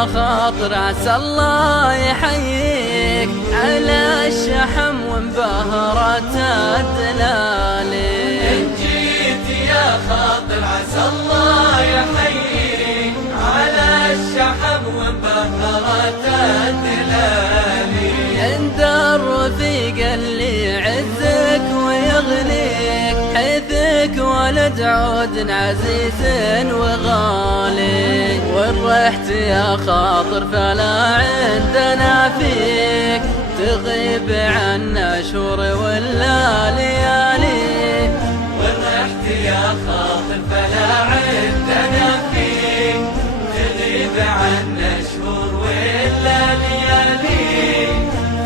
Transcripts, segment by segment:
يا خاطر عسى الله يحييك على الشحم وانبهرت الدلالي. إن جيت يا خاطر عسى الله يحييك على الشحم وانبهرت الدلالي. عند الرفيق اللي يعزك ويغليك حيثك ولد عود عزيز وغالي. وإن رحت يا خاطر فلا عندنا فيك تغيب عنا شهور ولا ليالي. وإن رحت يا خاطر فلا عندنا فيك تغيب عنا شهور ولا ليالي.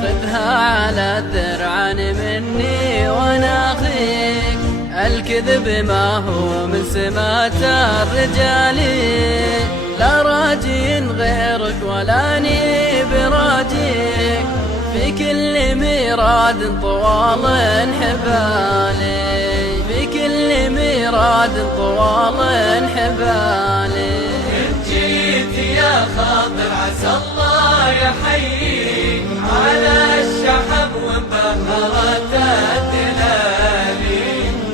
خذها على الذرعان مني وانا اخيك الكذب ما هو من سمات الرجال. لا راجي غيرك ولا اني براجيك في كل ميراد طوال حبالي. في كل ميراد طوال حبالي. إن جيت يا خاطر عسى الله يحييك على الشحم وانبهرت الدلالي.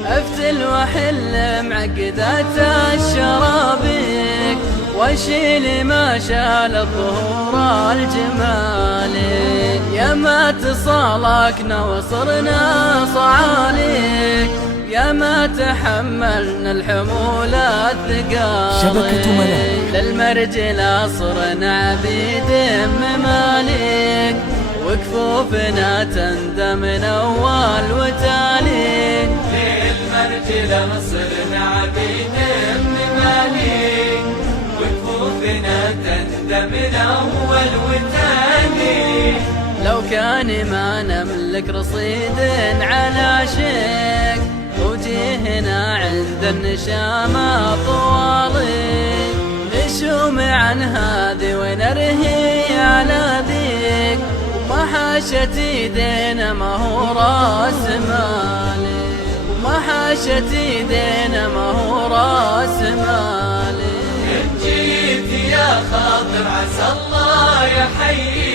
افتل واحل معقدات الشرابيك واشيل ما شال الظهور الجمالي. يا ما تصالكنا وصرنا صعاليك يا ما تحملنا الحمول الثقالي. شبكة ملاك للمرجل صرنا عبيد مماليك وكفوفنا تندم من اول وتالي. للمرجل صرنا عبيد مماليك وكفوفنا تندم من اول وتالي. لو كان ما نملك رصيد على شيك وجيهنا عند النشامة طوالي. نشوم عن هذه ونرهي على ذيك وما حاشت ايدينا ما هو راس مالي. وما حاشت ايدينا ما هو راس مالي. إن جيت يا خاطر عسى الله يحييك